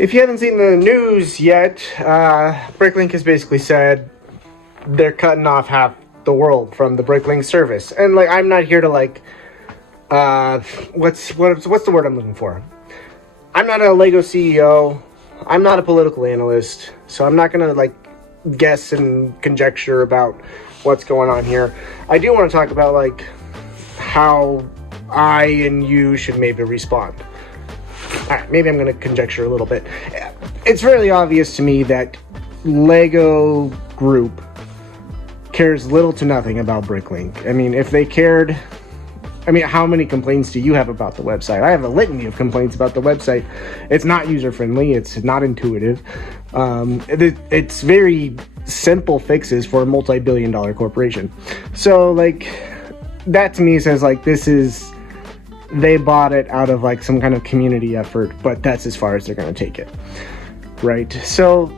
If you haven't seen the news yet, Bricklink has basically said they're cutting off half the world from the Bricklink service. And like, I'm not here to like, what's the word I'm looking for? I'm not a Lego CEO. I'm not a political analyst, so I'm not gonna like guess and conjecture about what's going on here. I do want to talk about like how I and you should maybe respond. Alright, maybe I'm going to conjecture a little bit. It's fairly obvious to me that Lego Group cares little to nothing about Bricklink. I mean, if they cared, I mean, how many complaints do you have about the website? I have a litany of complaints about the website. It's not user-friendly. It's not intuitive. It's very simple fixes for a multi-billion-dollar corporation. So, like, that to me says, like, they bought it out of like some kind of community effort, but that's as far as they're going to take it, right? So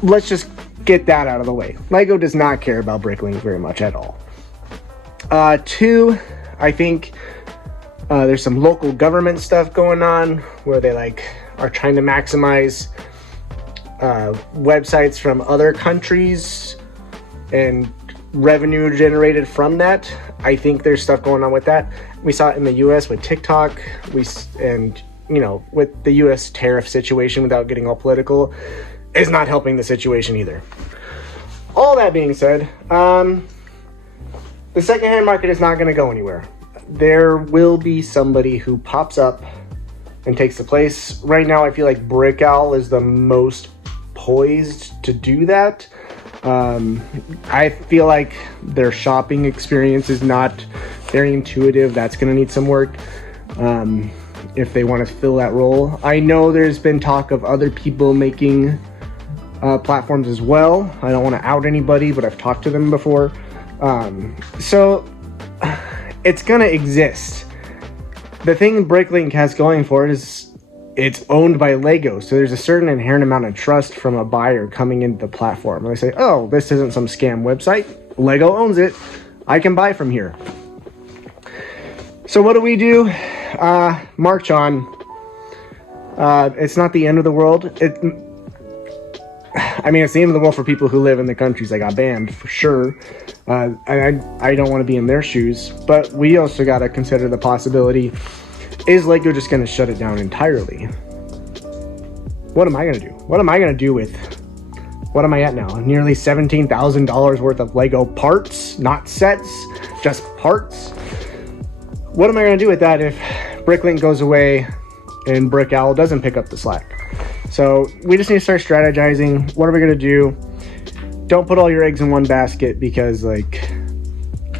let's just get that out of the way. Lego does not care about Bricklink very much at all. Two, I think there's some local government stuff going on where they like are trying to maximize websites from other countries and revenue generated from that. I think there's stuff going on with that. We saw it in the US with TikTok, and you know, with the US tariff situation, without getting all political, is not helping the situation either. All that being said, the secondhand market is not going to go anywhere. There will be somebody who pops up and takes the place. Right now, I feel like Brickowl is the most poised to do that. I feel like their shopping experience is not very intuitive. That's going to need some work if they want to fill that role. I know there's been talk of other people making platforms as well. I don't want to out anybody, but I've talked to them before. So it's going to exist. The thing Bricklink has going for it is it's owned by Lego, so there's a certain inherent amount of trust from a buyer coming into the platform. And they say, oh, this isn't some scam website. Lego owns it. I can buy from here. So what do? March on. It's not the end of the world. I mean, it's the end of the world for people who live in the countries that got banned, for sure. I don't want to be in their shoes. But we also got to consider the possibility, is Lego just going to shut it down entirely? What am I going to do? What am I going to do with, what am I at now? Nearly $17,000 worth of Lego parts, not sets, just parts. What am I going to do with that if Bricklink goes away and Brickowl doesn't pick up the slack? So we just need to start strategizing. What are we going to do? Don't put all your eggs in one basket, because like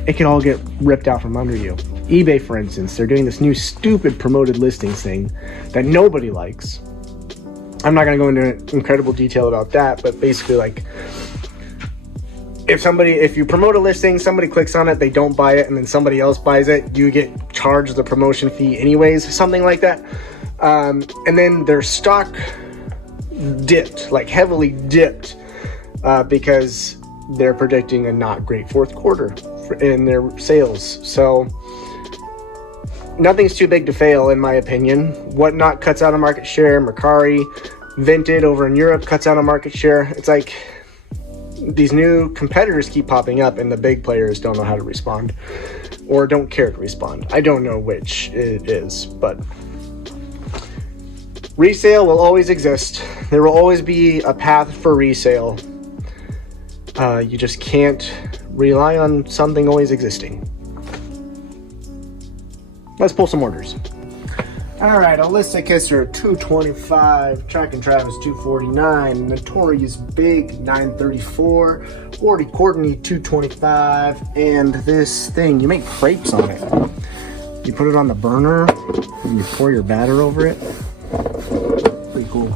it can all get ripped out from under you. eBay, for instance, they're doing this new stupid promoted listings thing that nobody likes. I'm not going to go into incredible detail about that, but basically, like, if you promote a listing, somebody clicks on it, they don't buy it, and then somebody else buys it, you get charged the promotion fee anyways, something like that. And then their stock dipped, like heavily dipped, because they're predicting a not great fourth quarter in their sales. So nothing's too big to fail, in my opinion. Whatnot cuts out a market share. Mercari, Vinted over in Europe cuts out a market share. It's like these new competitors keep popping up, and the big players don't know how to respond, or don't care to respond. I don't know which it is, but resale will always exist. There will always be a path for resale. You just can't rely on something always existing. Let's pull some orders. Alright, Alyssa Kisser 225, Track and Travis 249, Notorious Big 934, Wardy Courtney 225, and this thing, you make crepes on it. You put it on the burner and you pour your batter over it. Pretty cool.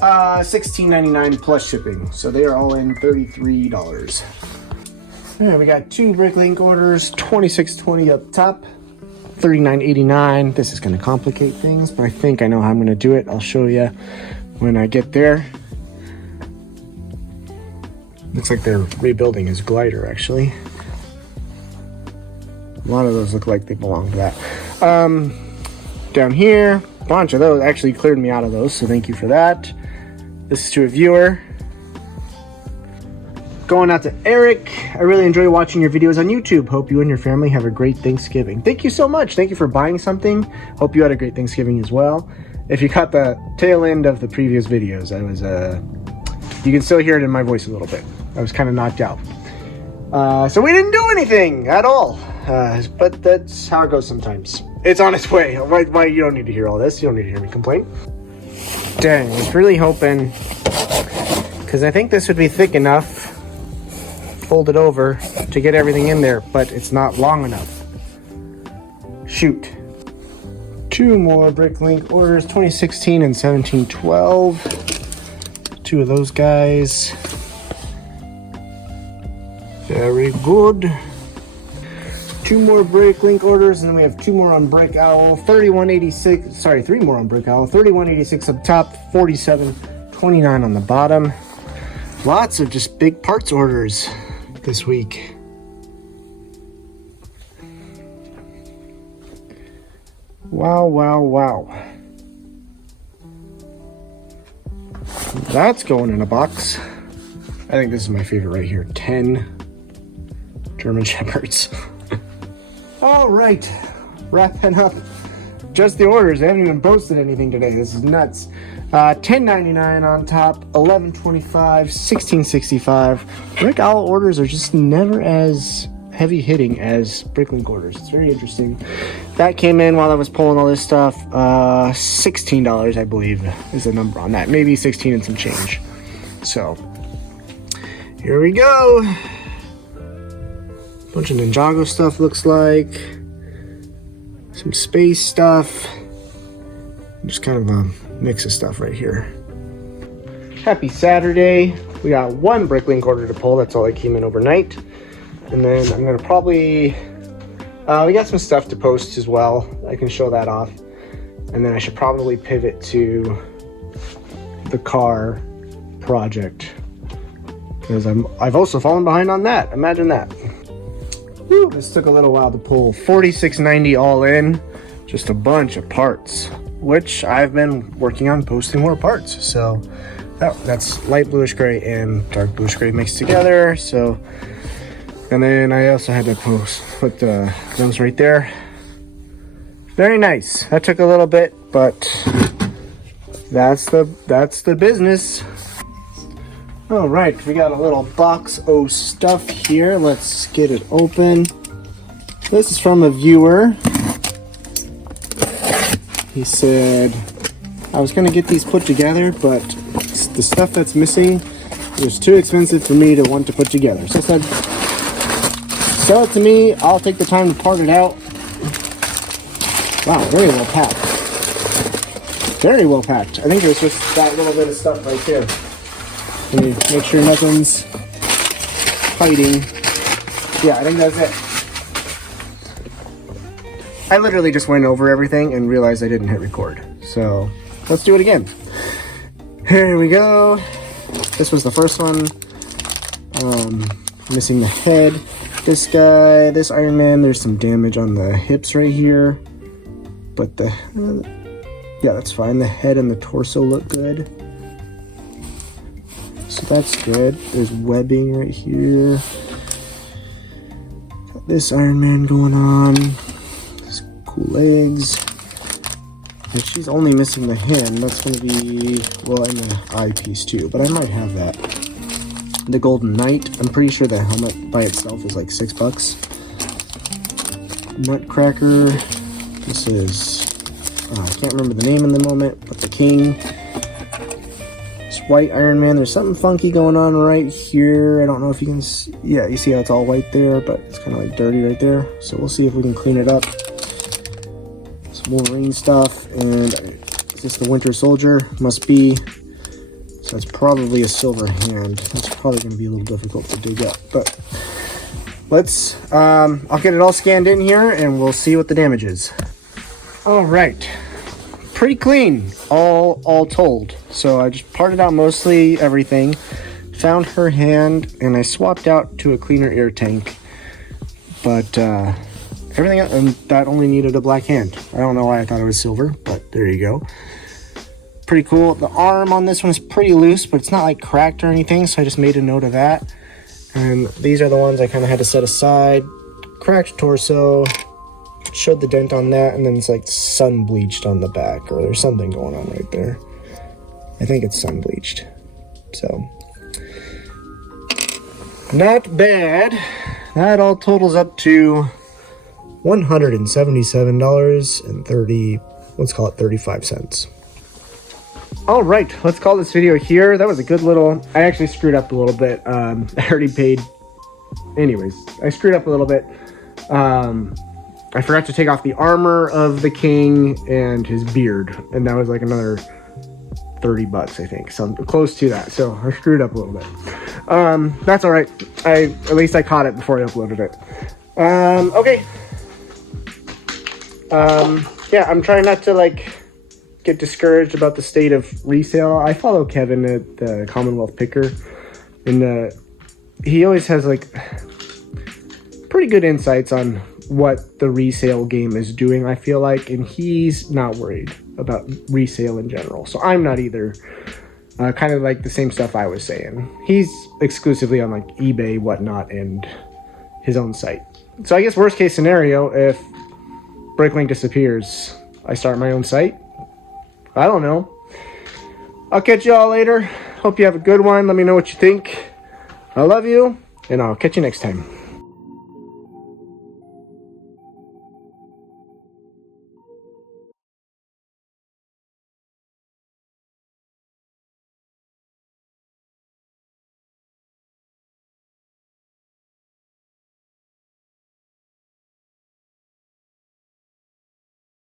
$16.99 plus shipping, so they are all in $33. Yeah, we got two Bricklink orders, $26.20 up top, $39.89. This is going to complicate things, but I think I know how I'm going to do it. I'll show you when I get there. Looks like they're rebuilding his glider, actually. A lot of those look like they belong to that. Down here, bunch of those. Actually cleared me out of those, so thank you for that. This is to a viewer. Going out to Eric. I really enjoy watching your videos on YouTube. Hope you and your family have a great Thanksgiving. Thank you so much. Thank you for buying something. Hope you had a great Thanksgiving as well. If you caught the tail end of the previous videos, I was, you can still hear it in my voice a little bit. I was kind of knocked out. So we didn't do anything at all. But that's how it goes sometimes. It's on its way. Why you don't need to hear all this. You don't need to hear me complain. Dang, I was really hoping, because I think this would be thick enough, fold it over to get everything in there, but it's not long enough. Shoot. 2 more Bricklink orders, 2016 and 1712. 2 of those guys. Very good. 2 more Bricklink orders, and then we have 2 more on Brick Owl. 3186. Sorry, 3 more on Brick Owl. 3186 up top, 4729 on the bottom. Lots of just big parts orders this week. Wow, wow, wow. That's going in a box. I think this is my favorite right here. 10 German Shepherds. All right, wrapping up just the orders. I haven't even posted anything today. This is nuts. $10.99 on top, $11.25, $16.65. Brick Owl orders are just never as heavy hitting as Bricklink orders. It's very interesting. That came in while I was pulling all this stuff. $16, I believe, is the number on that. Maybe 16 and some change. So here we go. Bunch of Ninjago stuff, looks like. Some space stuff. Just kind of a mix of stuff right here. Happy Saturday. We got 1 Bricklink order to pull. That's all that came in overnight. And then I'm going to probably... we got some stuff to post as well. I can show that off. And then I should probably pivot to the car project. Because I've also fallen behind on that. Imagine that. Whew, this took a little while to pull. $46.90 all in. Just a bunch of parts, which I've been working on posting more parts. So that's light bluish gray and dark bluish gray mixed together. So, and then I also had to put those right there. Very nice. That took a little bit, but that's the business. All right, we got a little box of stuff here. Let's get it open. This is from a viewer. He said, I was gonna get these put together, but the stuff that's missing was too expensive for me to want to put together. So I said, sell it to me, I'll take the time to part it out. Wow, very well packed. Very well packed. I think there's just that little bit of stuff right there. Let me make sure nothing's hiding. Yeah, I think that's it. I literally just went over everything and realized I didn't hit record. So let's do it again. Here we go. This was the first one. Missing the head. This guy, this Iron Man, there's some damage on the hips right here. But yeah, that's fine. The head and the torso look good. So that's good. There's webbing right here. Got this Iron Man going on. These cool legs. And she's only missing the hand. That's going to be, well, and the eyepiece too. But I might have that. The Golden Knight. I'm pretty sure the helmet by itself is like $6. Nutcracker. This is, I can't remember the name in the moment, but the King. White Iron Man. There's something funky going on right here. I don't know if you can see. Yeah, you see how it's all white there, but it's kind of like dirty right there. So we'll see if we can clean it up. Some Wolverine stuff. And is this the Winter Soldier? Must be. So it's probably a silver hand. That's probably going to be a little difficult to dig up. But let's, I'll get it all scanned in here and we'll see what the damage is. All right. Pretty clean, all told. So I just parted out mostly everything, found her hand, and I swapped out to a cleaner air tank. But everything, and that only needed a black hand. I don't know why I thought it was silver, but there you go. Pretty cool. The arm on this one is pretty loose, but it's not like cracked or anything, so I just made a note of that. And these are the ones I kind of had to set aside. Cracked torso, showed the dent on that, and then it's like sun bleached on the back, or there's something going on right there. I think it's sun bleached. So, not bad. That all totals up to $177.30, let's call it 35 cents. All right, let's call this video here. That was a good little, I actually screwed up a little bit. I already paid, anyways, I screwed up a little bit. I forgot to take off the armor of the king and his beard, and that was like another 30 bucks, I think, something close to that. So I screwed up a little bit. That's all right. At least I caught it before I uploaded it. Okay. Yeah, I'm trying not to like get discouraged about the state of resale. I follow Kevin at the Commonwealth Picker, and he always has like pretty good insights on what the resale game is doing, I feel like, and he's not worried about resale in general. So I'm not either. Kind of like the same stuff I was saying. He's exclusively on like eBay, whatnot, and his own site. So I guess worst case scenario, if Bricklink disappears, I start my own site. I don't know. I'll catch you all later. Hope you have a good one. Let me know what you think. I love you, and I'll catch you next time.